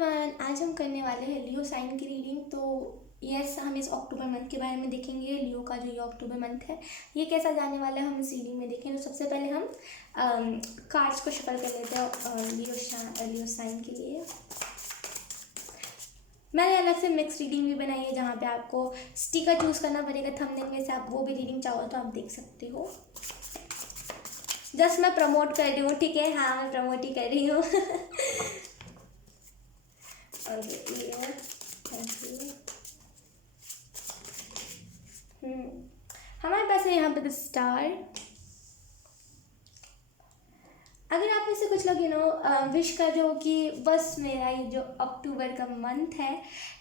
Everyone, आज हम करने वाले हैं लियो साइन की रीडिंग। तो यस, हम इस अक्टूबर मंथ के बारे में देखेंगे। लियो का जो ये अक्टूबर मंथ है ये कैसा जाने वाला है हम इस रीडिंग में देखेंगे। तो सबसे पहले हम कार्ड्स को शफल कर लेते हैं लियो साइन के लिए। मैंने अलग से मिक्स रीडिंग भी बनाई है जहाँ पे आपको स्टिकर चूज़ करना पड़ेगा थंबनेल में से। आप वो भी रीडिंग चाहो तो आप देख सकते हो। जस्ट मैं प्रमोट कर रही हूँ, ठीक है? हाँ, मैं प्रमोट ही कर रही हूँ। और ये थैंक यू। हमारे पास है यहाँ पे द स्टार। अगर आप में से कुछ लोग विश कर रहे हो कि बस मेरा ये जो अक्टूबर का मंथ है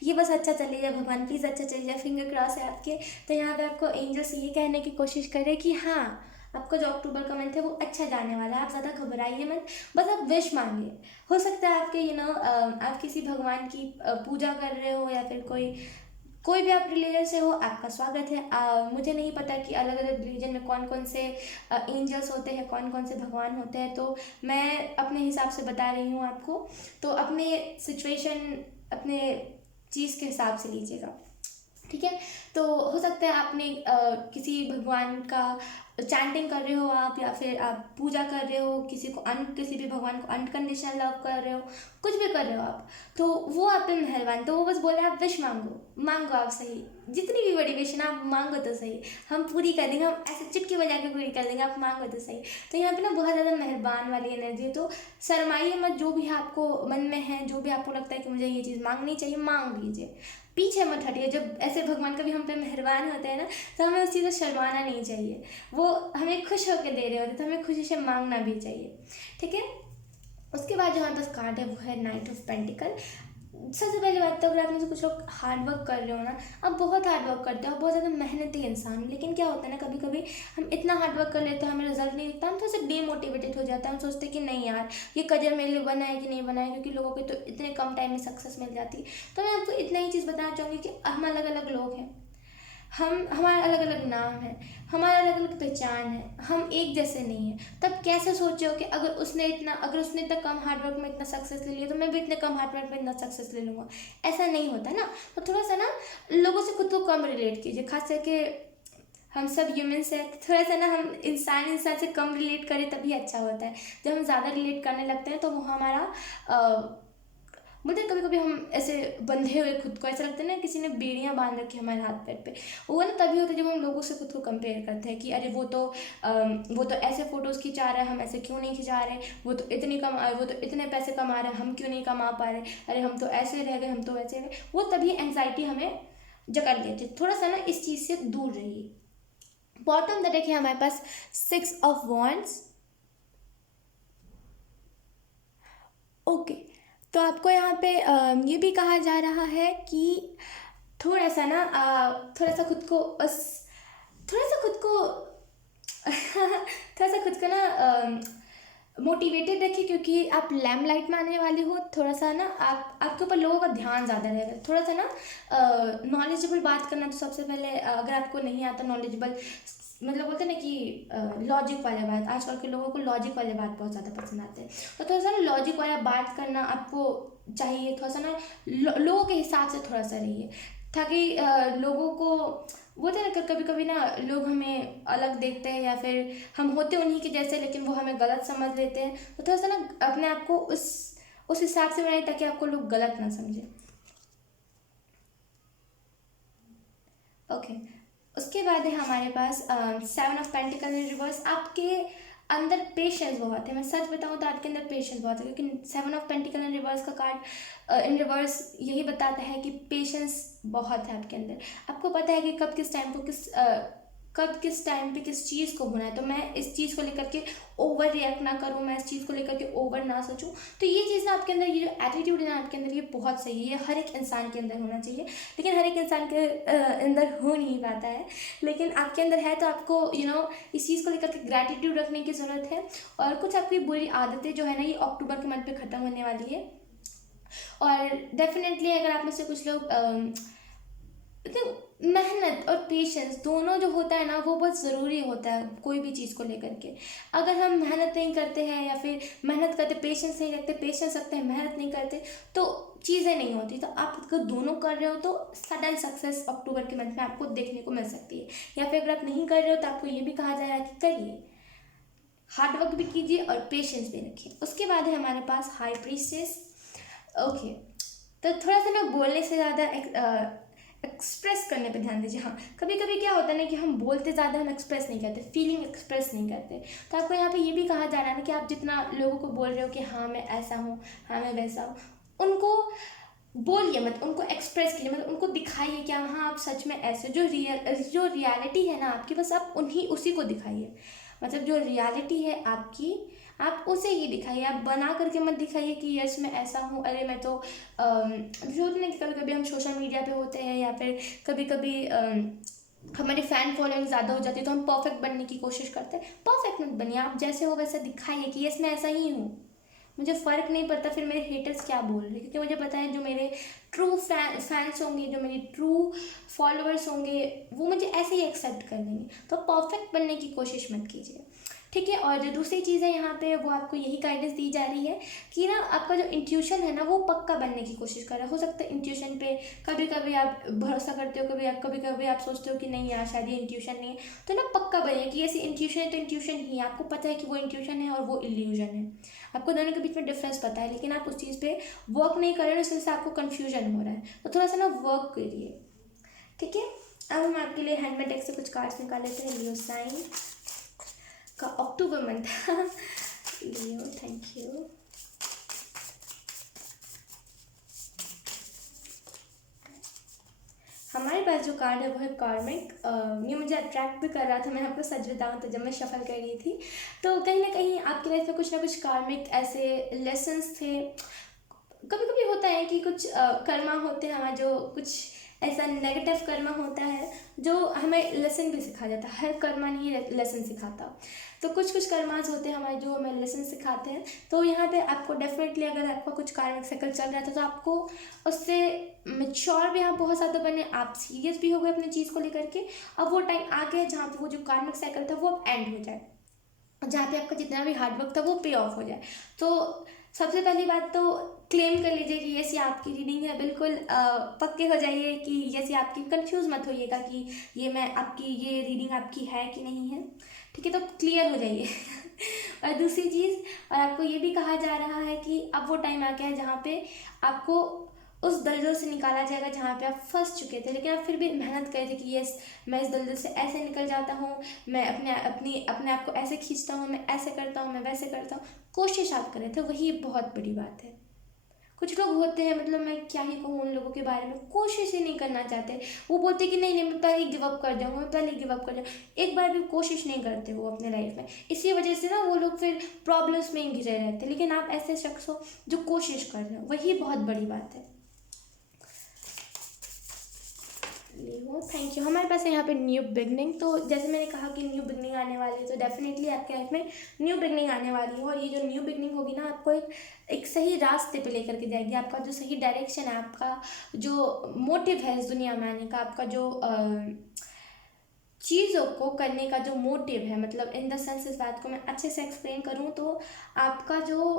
ये बस अच्छा चले जाए, भगवान प्लीज़ अच्छा चले जाए, फिंगर क्रॉस है आपके। तो यहाँ पे आपको एंजल्स ये कहने की कोशिश कर रहे हैं कि हाँ, आपका जो अक्टूबर का मंथ है वो अच्छा जाने वाला है। आप ज़्यादा घबराइए मत, बस आप विश मांगिए। हो सकता है आपके आप किसी भगवान की पूजा कर रहे हो या फिर कोई भी आप रिलीजन से हो, आपका स्वागत है। मुझे नहीं पता कि अलग अलग रिलीजन में कौन कौन से एंजल्स होते हैं, कौन कौन से भगवान होते हैं, तो मैं अपने हिसाब से बता रही हूँ आपको। तो अपने सिचुएशन, अपने चीज़ के हिसाब से लीजिएगा, ठीक है? तो हो सकता है आपने किसी भगवान का चैंटिंग कर रहे हो आप, या फिर आप पूजा कर रहे हो किसी भी भगवान को अनकंडीशनल लव कर रहे हो, कुछ भी कर रहे हो आप, तो वो आप पे मेहरबान। तो वो बस बोल रहे हैं आप विश मांगो आप सही, जितनी भी बड़ी विश ना आप मांगो तो सही, हम पूरी कर देंगे, हम ऐसे चिटकी बजा के पूरी कर देंगे, आप मांगो तो सही। तो यहाँ पे ना बहुत ज़्यादा मेहरबान वाली एनर्जी है। तो शर्माइए मत, जो भी आपको मन में है, जो भी आपको लगता है कि मुझे ये चीज़ मांगनी चाहिए, मांग लीजिए, पीछे मत हटिए। जब ऐसे भगवान कभी हम पे मेहरबान होते हैं ना, तो हमें उस चीज़ से शर्माना नहीं चाहिए। वो हमें खुश होकर दे रहे होते, तो हमें खुशी से मांगना भी चाहिए, ठीक है? उसके बाद जो हमारे पास कार्ड है वो है नाइट ऑफ पेंटिकल। सबसे पहली बात तो, अगर आप में से कुछ लोग हार्ड वर्क कर रहे हो ना, आप बहुत हार्ड वर्क करते हो, बहुत ज़्यादा मेहनती इंसान हो, लेकिन क्या होता है ना, कभी कभी हम इतना हार्ड वर्क कर लेते हैं, हमें रिजल्ट नहीं दिखता, हम थोड़ा सा डीमोटिवेटेड हो जाता है। हम सोचते हैं कि नहीं यार, ये करियर मेरे लिए बना है कि नहीं बना है, क्योंकि लोगों को तो इतने कम टाइम में सक्सेस मिल जाती है। तो मैं आपको इतना ही चीज़ बताना चाहूँगी कि हम अलग अलग लोग हैं, हमारा अलग अलग नाम है, हमारा अलग अलग पहचान है, हम एक जैसे नहीं हैं। तब कैसे सोचो कि अगर उसने इतना कम हार्डवर्क में इतना सक्सेस ले लिया, तो मैं भी इतने कम हार्डवर्क में इतना सक्सेस ले लूँगा? ऐसा नहीं होता ना। तो थोड़ा सा ना लोगों से खुद को कम रिलेट कीजिए, खास करके हम सब ह्यूमन्स हैं, थोड़ा सा ना हम इंसान से कम रिलेट करें तभी अच्छा होता है। जब हम ज़्यादा रिलेट करने लगते हैं तो वो हमारा बोलते हैं, कभी कभी हम ऐसे बंधे हुए खुद को, ऐसा लगता है ना किसी ने बेड़ियाँ बांध रखी हमारे हाथ पैर पे। वो ना तभी होता है जब हम लोगों से खुद को कंपेयर करते हैं कि अरे वो तो ऐसे फोटोज़ खिंचा रहा है, हम ऐसे क्यों नहीं खिंचा रहे, वो तो इतने पैसे कमा रहे हैं, हम क्यों नहीं कमा पा रहे, अरे हम तो ऐसे रह गए, हम तो वैसे रह गए। वो तभी एंग्जाइटी हमें जकड़ लेती है। थोड़ा सा ना इस चीज़ से दूर रहिए। बॉटम द डेक है हमारे पास 6 ऑफ वॉन्ड्स। ओके, तो आपको यहाँ पे ये भी कहा जा रहा है कि थोड़ा सा ना थोड़ा सा खुद को थोड़ा सा खुद को थोड़ा सा खुद को ना मोटिवेटेड रखिए, क्योंकि आप लैम्पलाइट में आने वाले हो। थोड़ा सा ना आपके ऊपर लोगों का ध्यान ज़्यादा रहेगा। थोड़ा सा ना नॉलेजेबल बात करना। तो सबसे पहले अगर आपको नहीं आता नॉलेजेबल, मतलब बोलते हैं ना कि लॉजिक वाले बात, आजकल के लोगों को लॉजिक वाले बात बहुत ज़्यादा पसंद आते हैं। तो थोड़ा सा ना लॉजिक वाला बात करना आपको चाहिए। थोड़ा सा ना लोगों के हिसाब से थोड़ा सा रहिए, ताकि लोगों को वो तो ना कभी कभी ना लोग हमें अलग देखते हैं, या फिर हम होते उन्हीं के जैसे लेकिन वो हमें गलत समझ लेते हैं। तो थोड़ा सा ना अपने आप को उस हिसाब से बनाइए ताकि आपको लोग गलत ना समझें। ओके, उसके बाद है हमारे पास 7 ऑफ पेंटिकल इन रिवर्स। आपके अंदर पेशेंस बहुत है। मैं सच बताऊं तो आपके अंदर पेशेंस बहुत है, क्योंकि 7 ऑफ पेंटिकल इन रिवर्स का कार्ड इन रिवर्स यही बताता है कि पेशेंस बहुत है आपके अंदर। आपको पता है कि कब किस टाइम पे किस चीज़ को होना है। तो मैं इस चीज़ को लेकर के ओवर रिएक्ट ना करूँ, मैं इस चीज़ को लेकर के ओवर ना सोचूं। तो ये चीज़ ना आपके अंदर, ये जो एटीट्यूड है ना आपके अंदर, ये बहुत सही है। ये हर एक इंसान के अंदर होना चाहिए, लेकिन हर एक इंसान के अंदर हो नहीं पाता है। लेकिन आपके अंदर है, तो आपको इस चीज़ को लेकर के ग्रैटिट्यूड रखने की ज़रूरत है। और कुछ आपकी बुरी आदतें जो है ना, ये अक्टूबर के मंथ पे ख़त्म होने वाली है। और डेफिनेटली अगर आप में से कुछ लोग मेहनत और पेशेंस दोनों जो होता है ना वो बहुत ज़रूरी होता है कोई भी चीज़ को लेकर के। अगर हम मेहनत नहीं करते हैं या फिर मेहनत करते पेशेंस नहीं रखते, पेशेंस रखते हैं मेहनत नहीं करते, तो चीज़ें नहीं होती। तो आप अगर दोनों कर रहे हो तो सडन सक्सेस अक्टूबर के मंथ में आपको देखने को मिल सकती है। या फिर अगर आप नहीं कर रहे हो तो आपको ये भी कहा जा रहा है कि करिए, हार्ड वर्क भी कीजिए और पेशेंस भी रखिए। उसके बाद है हमारे पास हाई प्रीस्टेस। ओके, तो थोड़ा सा ना बोलने से ज़्यादा एक्सप्रेस करने पे ध्यान दीजिए। हाँ, कभी कभी क्या होता है ना कि हम बोलते ज़्यादा, हम एक्सप्रेस नहीं करते, फीलिंग एक्सप्रेस नहीं करते। तो आपको यहाँ पे ये भी कहा जा रहा है ना कि आप जितना लोगों को बोल रहे हो कि हाँ मैं ऐसा हूँ, हाँ मैं वैसा हूँ, उनको बोलिए मत, उनको एक्सप्रेस कीजिए, मतलब उनको दिखाइए कि हाँ आप सच में ऐसे, जो रियलिटी है ना आपकी, बस आप उसी को दिखाइए। मतलब जो रियलिटी है आपकी, आप उसे ही दिखाइए। आप बना करके मत दिखाइए कि यस मैं ऐसा हूँ, अरे मैं तो जो होता है ना कि कभी कभी हम सोशल मीडिया पे होते हैं या फिर कभी कभी हमारी फ़ैन फॉलोइंग ज़्यादा हो जाती है तो हम परफेक्ट बनने की कोशिश करते हैं। परफेक्ट मत बनिए, आप जैसे हो वैसा दिखाइए कि यस मैं ऐसा ही हूँ। मुझे फ़र्क नहीं पड़ता फिर मेरे हेटर्स क्या बोल रहे हैं, क्योंकि मुझे पता है जो मेरे ट्रू फैंस होंगे, जो मेरी ट्रू फॉलोअर्स होंगे, वो मुझे ऐसे ही एक्सेप्ट कर लेंगे। तो परफेक्ट बनने की कोशिश मत कीजिए, ठीक है। और जो दूसरी चीज़ है यहाँ पे, वो आपको यही गाइडेंस दी जा रही है कि ना आपका जो इंट्यूशन है ना वो पक्का बनने की कोशिश कर रहा है। हो सकता है इंट्यूशन पे कभी कभी आप भरोसा करते हो, कभी कभी आप सोचते हो कि नहीं यार शायद ये इंट्यूशन नहीं है, तो ना पक्का बनिए कि ऐसी इंट्यूशन है तो इंट्यूशन ही है। आपको पता है कि वो इंट्यूशन है और वो इल्यूजन है, आपको दोनों के बीच में डिफरेंस पता है, लेकिन आप उस चीज़ पे वर्क नहीं कर रहे हो, इस वजह से आपको कन्फ्यूजन हो रहा है। तो थोड़ा सा ना वर्क करिए, ठीक है। अब हम आपके लिए हैंडमेड डेक से कुछ कार्ड्स निकाल लेते हैं। लियो साइन का अक्टूबर मंथ लियो, थैंक यू। हमारे पास जो कार्ड है वो है कार्मिक। ये मुझे अट्रैक्ट भी कर रहा था, मैं आपको सच बताऊँ तो जब मैं शफल कर रही थी तो कहीं ना कहीं आपकी लाइफ में कुछ ना कुछ कार्मिक ऐसे लेसन्स थे। कभी कभी होता है कि कुछ कर्मा होते हैं हमारे, जो कुछ ऐसा नेगेटिव कर्मा होता है जो हमें लेसन भी सिखा जाता है। हर कर्मा नहीं लेसन सिखाता, तो कुछ कुछ कर्मास होते हैं हमारे जो हमें लेसन सिखाते हैं। तो यहाँ पे आपको डेफिनेटली, अगर आपका कुछ कार्मिक साइकिल चल रहा था तो आपको उससे मेच्योर भी आप बहुत ज़्यादा बने, आप सीरियस भी हो गए अपनी चीज़ को लेकर के। अब वो टाइम आ गया जहाँ पे वो जो कार्मिक साइकिल था वो अब एंड हो जाए, जहाँ पे आपका जितना भी हार्डवर्क था वो पे ऑफ हो जाए। तो सबसे पहली बात तो क्लेम कर लीजिए कि यस ये आपकी रीडिंग है। बिल्कुल पक्के हो जाइए कि यस ये आपकी, कंफ्यूज मत होइएगा कि ये रीडिंग आपकी है कि नहीं है, ठीक है। तो क्लियर हो जाइए और दूसरी चीज़, और आपको ये भी कहा जा रहा है कि अब वो टाइम आ गया है जहाँ पे आपको उस दलदल से निकाला जाएगा जहाँ पे आप फंस चुके थे, लेकिन आप फिर भी मेहनत करे थे कि यस मैं इस दलदल से ऐसे निकल जाता हूँ, मैं अपने आप को ऐसे खींचता हूँ, मैं ऐसे करता हूँ, मैं वैसे करता हूँ। कोशिश आप करे थे, वही बहुत बड़ी बात है। कुछ लोग होते हैं, मतलब मैं क्या ही कहूँ उन लोगों के बारे में, कोशिश ही नहीं करना चाहते। वो बोलते कि नहीं मैं पहले गिव अप कर जाऊँगा, मैं पहले गिव अप कर जाऊँ, एक बार भी कोशिश नहीं करते वो अपने लाइफ में। इसी वजह से ना वो लोग फिर प्रॉब्लम्स में ही घिरे रहते हैं। लेकिन आप ऐसे शख्स हो जो कोशिश कर रहे हो, वही बहुत बड़ी बात है। लियो, थैंक यू। हमारे पास है यहाँ पे न्यू बिगनिंग। तो जैसे मैंने कहा कि न्यू बिगनिंग आने वाली है, तो डेफिनेटली आपके लाइफ में न्यू बिगनिंग आने वाली है। और ये जो न्यू बिगनिंग होगी ना, आपको एक सही रास्ते पे लेकर के जाएगी। आपका जो सही डायरेक्शन है, आपका जो मोटिव है इस दुनिया में आने का, आपका जो चीज़ों को करने का जो मोटिव है, मतलब इन द सेंस, इस बात को मैं अच्छे से एक्सप्लेन करूँ तो आपका जो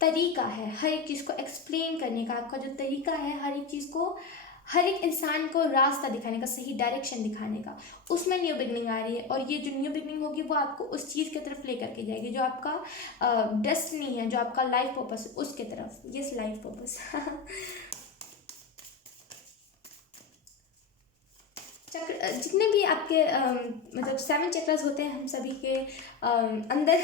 तरीका है हर एक चीज़ को एक्सप्लेन करने का, आपका जो तरीका है हर एक चीज़ को, हर एक इंसान को रास्ता दिखाने का, सही डायरेक्शन दिखाने का, उसमें न्यू बिगनिंग आ रही है। और ये जो न्यू बिगनिंग होगी वो आपको उस चीज़ की तरफ लेकर के जाएगी जो आपका डेस्टिनी है, जो आपका लाइफ पर्पस है, उसके तरफ। यस, लाइफ पर्पस चक्र जितने भी आपके मतलब 7 चक्रास होते हैं हम सभी के अंदर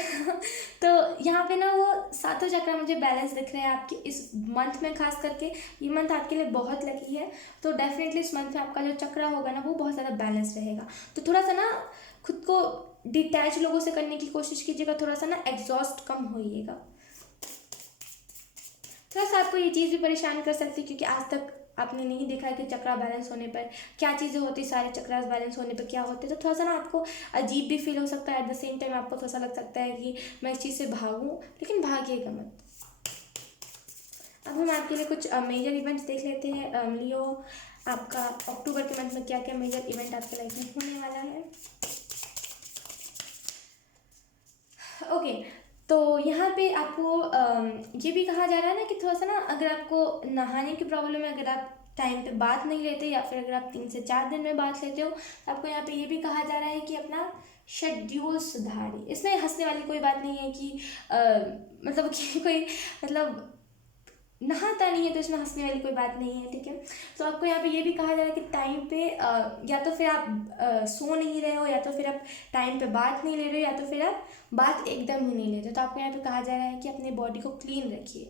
तो यहाँ पे ना वो सातों चक्र मुझे बैलेंस दिख रहे हैं आपके इस मंथ में। खास करके ये मंथ आपके लिए बहुत लकी है, तो डेफिनेटली इस मंथ में आपका जो चक्र होगा ना वो बहुत ज़्यादा बैलेंस रहेगा। तो थोड़ा सा ना खुद को डिटैच लोगों से करने की कोशिश कीजिएगा, थोड़ा सा ना एग्जॉस्ट कम होइएगा। थोड़ा सा आपको ये चीज़ भी परेशान कर सकती है, क्योंकि आज तक आपने नहीं देखा है कि चक्रा बैलेंस होने पर क्या चीज़ें होती, सारे चक्रास बैलेंस होने पर क्या होते। तो थोड़ा सा ना आपको अजीब भी फील हो सकता है, एट द सेम टाइम आपको थोड़ा सा लग सकता है कि मैं इस चीज़ से भागूं, लेकिन भागिएगा मत। अब हम आपके लिए कुछ मेजर इवेंट्स देख लेते हैं। लियो, आपका अक्टूबर के मंथ में क्या क्या मेजर इवेंट आपके लाइफ में होने वाला है। ओके, तो यहाँ पे आपको ये भी कहा जा रहा है ना कि थोड़ा सा ना, अगर आपको नहाने की प्रॉब्लम है, अगर आप टाइम पे बात नहीं लेते या फिर अगर आप 3 से 4 दिन में बात लेते हो, तो आपको यहाँ पे ये भी कहा जा रहा है कि अपना शेड्यूल सुधारिए। इसमें हंसने वाली कोई बात नहीं है कि मतलब कि कोई मतलब नहाता नहीं है तो इसमें हंसने वाली कोई बात नहीं है, ठीक है। तो आपको यहाँ पे ये भी कहा जा रहा है कि टाइम पे या तो फिर आप सो नहीं रहे हो, या तो फिर आप टाइम पे बात नहीं ले रहे हो, या तो फिर आप बात एकदम ही नहीं ले रहे हो। तो आपको यहाँ पे कहा जा रहा है कि अपने बॉडी को क्लीन रखिए,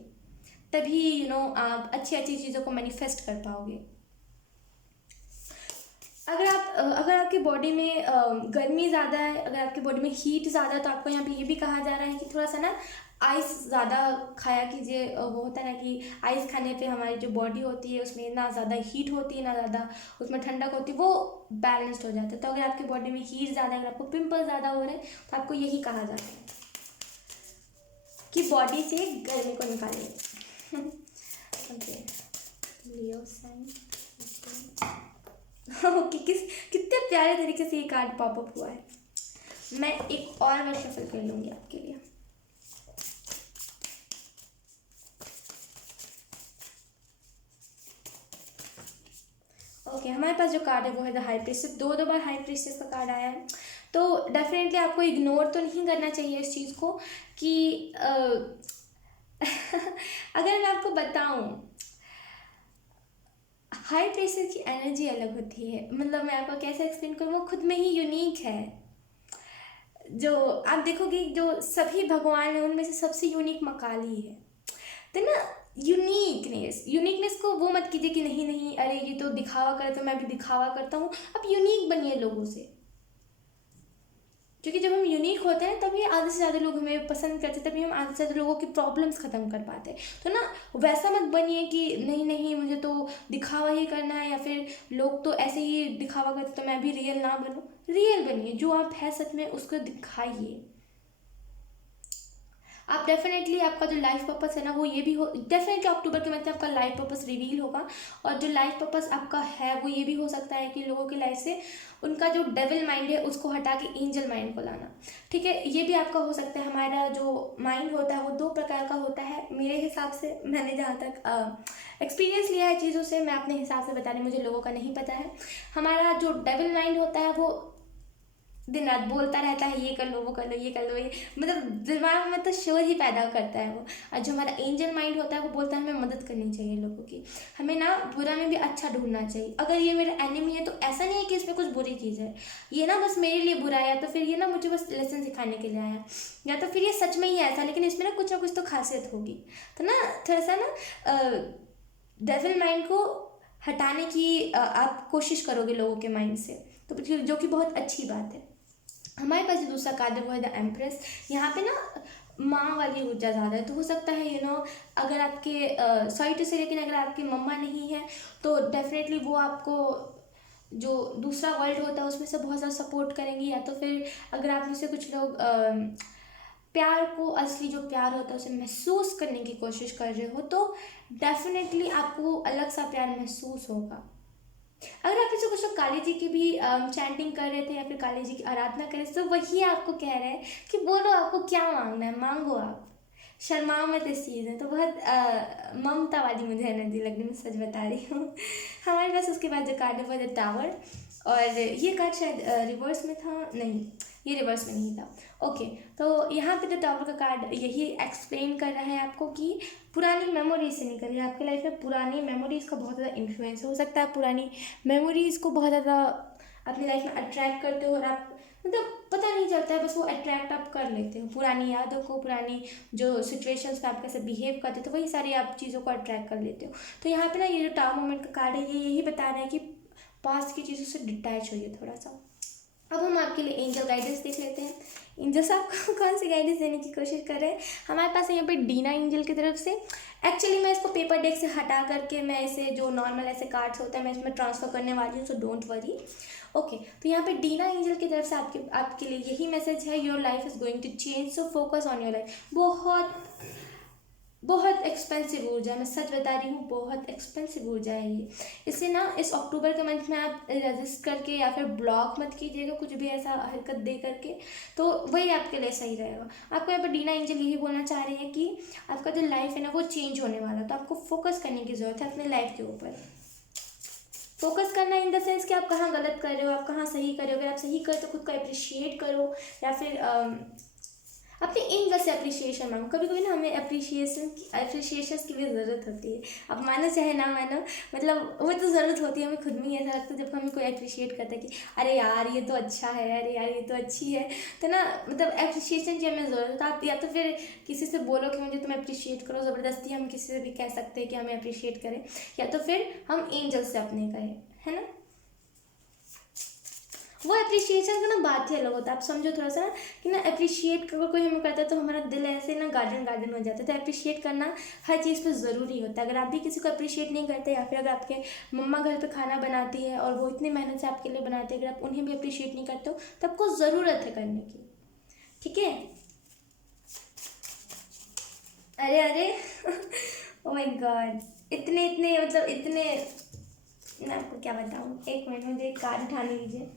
तभी आप अच्छी अच्छी चीज़ों को मैनिफेस्ट कर पाओगे। अगर आपकी बॉडी में गर्मी ज़्यादा है, अगर आपकी बॉडी में हीट ज़्यादा है, तो आपको यहाँ पे ये भी कहा जा रहा है कि थोड़ा सा ना आइस ज़्यादा खाया कीजिए। वो होता है ना कि आइस खाने पे हमारी जो बॉडी होती है उसमें ना ज़्यादा हीट होती है ना ज़्यादा उसमें ठंडक होती है, वो बैलेंस्ड हो जाता है। तो अगर आपकी बॉडी में हीट ज़्यादा है, अगर आपको पिंपल ज़्यादा हो रहे हैं, तो आपको यही कहा जाता है कि बॉडी से गर्मी को निकालिए। ओके, लियो साइन। ओके, कितने प्यारे तरीके से ये कार्ड पॉपअप हुआ है। मैं एक और बार शफल कर लूँगी आपके लिए। ओके, हमारे पास जो कार्ड है वो है द हाई प्रीस्टेस। दो बार हाई प्रीस्टेस का कार्ड आया है, तो डेफिनेटली आपको इग्नोर तो नहीं करना चाहिए इस चीज़ को कि अगर मैं आपको बताऊं, हाई प्रीस्टेस की एनर्जी अलग होती है। मतलब मैं आपको कैसे एक्सप्लेन करूँ, वो खुद में ही यूनिक है। जो आप देखोगे जो सभी भगवान हैं उनमें से सबसे यूनिक माँ काली है। तो ना यूनिकनेस को वो मत कीजिए कि नहीं नहीं अरे ये तो दिखावा करे तो मैं भी दिखावा करता हूँ। आप यूनिक बनिए लोगों से, क्योंकि जब हम यूनिक होते हैं तभी आधे से ज़्यादा लोग हमें पसंद करते हैं, तभी हम आधे से ज़्यादा लोगों की प्रॉब्लम्स ख़त्म कर पाते हैं। तो ना वैसा मत बनिए कि नहीं नहीं मुझे तो दिखावा ही करना है, या फिर लोग तो ऐसे ही दिखावा करते तो मैं भी रियल ना बनूं। रियल बनिए, जो आप है सच में उसको दिखाइए। आप डेफिनेटली आपका जो लाइफ पर्पस है ना वो ये भी हो, डेफिनेटली अक्टूबर के मंथ में आपका लाइफ पर्पस रिवील होगा। और जो लाइफ पर्पस आपका है वो ये भी हो सकता है कि लोगों की लाइफ से उनका जो डेविल माइंड है उसको हटा के एंजल माइंड को लाना, ठीक है। ये भी आपका हो सकता है। हमारा जो माइंड होता है वो 2 प्रकार का होता है मेरे हिसाब से। मैंने जहाँ तक एक्सपीरियंस लिया है चीज़ों से, मैं अपने हिसाब से बता रही, मुझे लोगों का नहीं पता है। हमारा जो डेविल माइंड होता है वो दिन रात बोलता रहता है ये कर लो वो कर लो ये कर लो, ये मतलब दिमाग में तो शोर ही पैदा करता है वो। और जो हमारा एंजल माइंड होता है वो बोलता है हमें मदद करनी चाहिए लोगों की, हमें ना बुरा में भी अच्छा ढूंढना चाहिए। अगर ये मेरा एनिमी है तो ऐसा नहीं है कि इसमें कुछ बुरी चीज़ है, ये ना बस मेरे लिए बुरा है, या तो फिर ये ना मुझे बस लेसन सिखाने के लिए आया, या तो फिर ये सच में ही ऐसा, लेकिन इसमें ना कुछ तो खासियत होगी। तो ना थोड़ा सा ना डेविल माइंड को हटाने की आप कोशिश करोगे लोगों के माइंड से, तो जो कि बहुत अच्छी बात है। हमारे पास जो दूसरा कार्ड है वो है द एम्प्रेस। यहाँ पे ना माँ वाली ऊर्जा ज़्यादा है, तो हो सकता है अगर आपके सॉरी टू से, लेकिन अगर आपकी मम्मा नहीं है तो डेफिनेटली वो आपको जो दूसरा वर्ल्ड होता है उसमें से बहुत ज़्यादा सपोर्ट करेंगी। या तो फिर अगर आप में से कुछ लोग प्यार को, असली जो प्यार होता है उसे महसूस करने की कोशिश कर रहे हो, तो डेफिनेटली आपको अलग सा प्यार महसूस होगा। अगर आप इसे कुछ लोग काली जी की भी चैंटिंग कर रहे थे या फिर काली जी की आराधना कर रहे थे, तो वही आपको कह रहे हैं कि बोलो आपको क्या मांगना है, मांगो, आप शर्माओ मत इस चीज़ में। तो बहुत ममता वाली मुझे एनर्जी लग रही है, मैं सच बता रही हूँ। हमारे पास उसके बाद जो कार्ड है वो है द टावर, और ये कार्ड शायद रिवर्स में था, नहीं ये रिवर्स में नहीं था। ओके, तो यहाँ पे द टावर का कार्ड यही एक्सप्लेन कर रहा है आपको कि पुरानी मेमोरीज से निकलिए। आपके लाइफ में पुरानी मेमोरीज़ का बहुत ज़्यादा इन्फ्लुएंस हो सकता है, पुरानी मेमोरीज़ को बहुत ज़्यादा अपनी लाइफ में अट्रैक्ट करते हो, और आप मतलब पता नहीं चलता है, बस वो अट्रैक्ट आप कर लेते हो पुरानी यादों को, पुरानी जो सिचुएशंस में आप कैसे बिहेव करते थे वही सारी आप चीज़ों को अट्रैक्ट कर लेते हो। तो यहाँ पे ना ये जो टावर मोमेंट का कार्ड है ये यही बता रहा है कि पास्ट की चीज़ों से डिटैच होइए थोड़ा सा। अब हम आपके लिए एंजल गाइडेंस देख लेते हैं। एंजल्स आपको कौन सी गाइडेंस देने की कोशिश कर रहे हैं। हमारे पास है यहाँ पे डीना एंजल की तरफ से। एक्चुअली मैं इसको पेपर डेक से हटा करके मैं इसे जो नॉर्मल ऐसे कार्ड्स होता है मैं इसमें ट्रांसफ़र करने वाली हूँ, सो डोंट वरी। ओके, तो यहाँ पे डीना एंजल की तरफ से आपके लिए यही मैसेज है, your life is going to change, so focus on your life. बहुत बहुत एक्सपेंसिव ऊर्जा है, मैं सच बता रही हूँ, बहुत एक्सपेंसिव ऊर्जा है ये। इसे ना इस अक्टूबर के मंथ में आप रजिस्ट करके या फिर ब्लॉक मत कीजिएगा कुछ भी ऐसा हरकत दे करके, तो वही आपके लिए सही रहेगा। आपको यहाँ पर डीना एंजल यही बोलना चाह रही है कि आपका जो लाइफ है ना वो चेंज होने वाला है, तो आपको फोकस करने की ज़रूरत है अपने लाइफ के ऊपर। फोकस करना इन द सेंस कि आप कहाँ गलत कर रहे हो, आप कहाँ सही कर रहे हो। अगर आप सही करो तो खुद को अप्रिशिएट करो, या फिर अपने इन वजह से अप्रिशिएशन मांगो। कभी कभी ना हमें अप्रिशिएशन की भी ज़रूरत होती है, आप मानो चाहे ना मानो, मतलब वो तो ज़रूरत होती है हमें खुद में ही। ऐसा लगता है जब हमें कोई अप्रिशिएट करता है कि अरे यार ये तो अच्छा है, अरे यार ये तो अच्छी है, तो ना मतलब अप्रिशिएशन की हमें ज़रूरत है। आप या तो फिर किसी से बोलो कि मुझे तुम अप्रिशिएट करो, ज़बरदस्ती हम किसी से भी कह सकते हैं कि हमें अप्रिशिएट करें, या तो फिर हम एंजल से अपने कहें, है ना। वो अप्रिशिएशन का ना बात ही अलग होता है। आप समझो थोड़ा सा कि ना अप्रिशिएट अगर कोई हमें करता है तो हमारा दिल ऐसे ना गार्डन गार्डन हो जाता है। तो अप्रिशिएट करना हर चीज़ पे ज़रूरी होता है। अगर आप भी किसी को अप्रिशिएट नहीं करते, या फिर अगर आपके मम्मा घर पे खाना बनाती है और वो इतनी मेहनत से आपके लिए बनाते हैं, अगर आप उन्हें भी अप्रिशिएट नहीं करते हो तो आपको ज़रूरत है करने की, ठीक है। अरे अरे ओ माय गॉड, इतने इतने मतलब इतने, मैं आपको क्या बताऊँ, एक मिनट मुझे एक कार्ड उठाने दीजिए।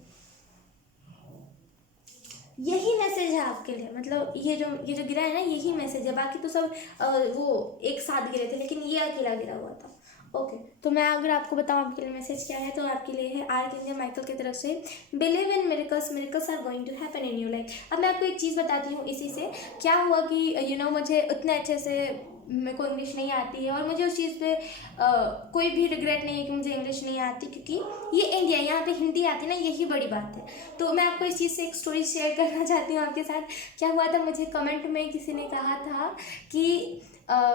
यही मैसेज है आपके लिए, मतलब ये जो गिरा है ना यही मैसेज है। बाकी तो सब वो एक साथ गिरे थे, लेकिन ये अकेला गिरा हुआ था। ओके, तो मैं अगर आपको बताऊं आपके लिए मैसेज क्या है, तो आपके लिए है आर्कएंजल माइकल की तरफ से, believe in miracles, miracles are going to happen in your life. अब मैं आपको एक चीज़ बताती हूँ इसी से। क्या हुआ कि मुझे उतने अच्छे से मेरे को इंग्लिश नहीं आती है, और मुझे उस चीज़ पे कोई भी रिग्रेट नहीं है कि मुझे इंग्लिश नहीं आती, क्योंकि ये इंडिया, यहाँ पे हिंदी आती है ना, यही बड़ी बात है। तो मैं आपको इस चीज़ से एक स्टोरी शेयर करना चाहती हूँ आपके साथ। क्या हुआ था, मुझे कमेंट में किसी ने कहा था कि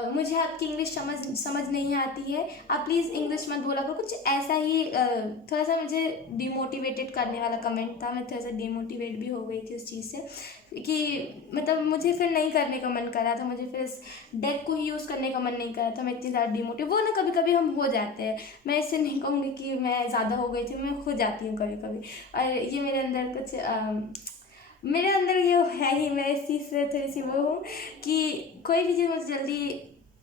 मुझे आपकी इंग्लिश समझ नहीं आती है, आप प्लीज़ इंग्लिश मत बोला करो, कुछ ऐसा ही थोड़ा सा मुझे डिमोटिवेटेड करने वाला कमेंट था। मैं थोड़ा सा डिमोटिवेट भी हो गई थी उस चीज़ से, कि मतलब मुझे फिर नहीं करने का मन कर रहा था, मुझे फिर इस डेक को ही यूज़ करने का मन नहीं कर रहा था। मैं इतनी ज़्यादा डिमोटिव, वो ना कभी कभी हम हो जाते हैं, मैं इससे नहीं कहूँगी कि मैं ज़्यादा हो गई थी, मैं हो जाती हूँ कभी कभी। और ये मेरे अंदर कुछ मेरे अंदर ये है ही, मैं इस चीज़ से थोड़ी सी वो हूँ कि कोई भी चीज़ मुझे जल्दी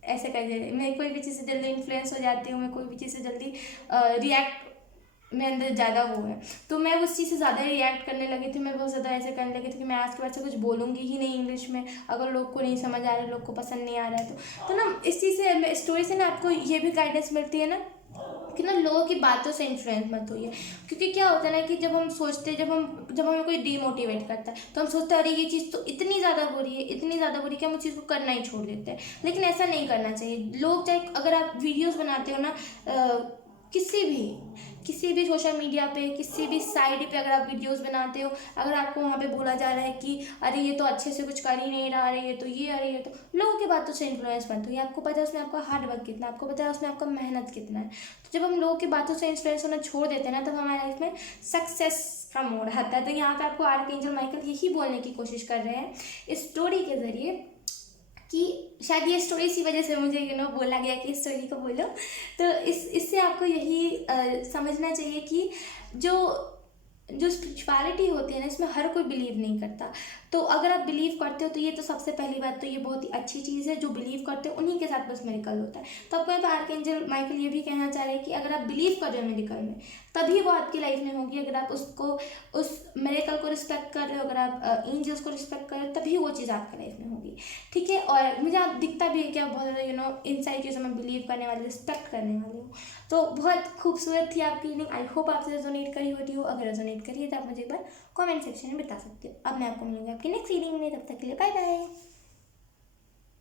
ऐसे कर दे, मैं कोई भी चीज़ से जल्दी इन्फ्लुएंस हो जाती हूँ, मैं कोई भी चीज़ से जल्दी रिएक्ट मेरे अंदर ज़्यादा वो है। तो मैं उस चीज़ से ज़्यादा रिएक्ट करने लगी थी, मैं बहुत ज़्यादा ऐसे करने लगी थी कि मैं आज के बाद से कुछ बोलूँगी ही नहीं इंग्लिश में, अगर लोग को नहीं समझ आ रहा है, लोग को पसंद नहीं आ रहा है तो ना इस चीज़ से, स्टोरी से ना आपको ये भी गाइडेंस मिलती है ना कि ना लोगों की बातों से इन्फ्लुएंस मत होइए। क्योंकि क्या होता है ना कि जब हम सोचते, जब हमें कोई डीमोटिवेट करता है तो हम सोचते हैं अरे ये चीज़ तो इतनी ज़्यादा बुरी है, इतनी ज़्यादा बुरी कि हम उस चीज़ को करना ही छोड़ देते हैं। लेकिन ऐसा नहीं करना चाहिए। लोग चाहे, अगर आप वीडियोज़ बनाते हो ना किसी भी सोशल मीडिया पे, किसी भी साइट पे अगर आप वीडियोस बनाते हो, अगर आपको वहाँ पे बोला जा रहा है कि अरे ये तो अच्छे से कुछ कर ही नहीं रहा, अरे ये तो ये, अरे ये तो, लोगों की बातों से इन्फ्लुएंस मत हो। ये आपको पता है उसमें आपका हार्ड वर्क कितना है, आपको पता है उसमें आपका मेहनत कितना है। तो जब हम लोगों की बातों से इन्फ्लुएंस होना छोड़ देते हैं ना, तब हमारे लाइफ में सक्सेस का मोड़ आता है। तो यहाँ पे आपको आर्कएंजल माइकल यही बोलने की कोशिश कर रहे हैं इस स्टोरी के ज़रिए, कि शायद ये स्टोरी इसी वजह से मुझे बोला गया कि इस स्टोरी को बोलो। तो इससे आपको यही समझना चाहिए कि जो स्पिरिचुअलिटी होती है ना, इसमें हर कोई बिलीव नहीं करता। तो अगर आप बिलीव करते हो तो ये तो सबसे पहली बात तो ये बहुत ही अच्छी चीज़ है। जो बिलीव करते हो उन्हीं के साथ बस मेडिकल होता है। तो आपको यहाँ पे आर्कएंजल माइकल ये भी कहना चाह रहे हैं कि अगर आप बिलीव कर रहे हो मेडिकल में, तभी वो आपकी लाइफ में होगी। अगर आप उस मेडिकल को रिस्पेक्ट कर रहे हो, अगर आप एंजल्स को रिस्पेक्ट कर रहे हो, तभी वो चीज़ आपकी लाइफ में होगी, ठीक है। और मुझे आप दिखता भी है कि आप बहुत ज़्यादा इन सारी चीज़ों में बिलीव करने वाले, रिस्पेक्ट करने वाले हो। तो बहुत खूबसूरत थी आपकी रीडिंग। आई होप आपसे रेजोनेट करी होती हो। अगर रेजोनेट करी है तो आप मुझे एक बार कमेंट सेक्शन में बता सकते हो। अब मैं आपको मिलूंगी आपकी नेक्स्ट रीडिंग में, तब तक के लिए बाय बाय।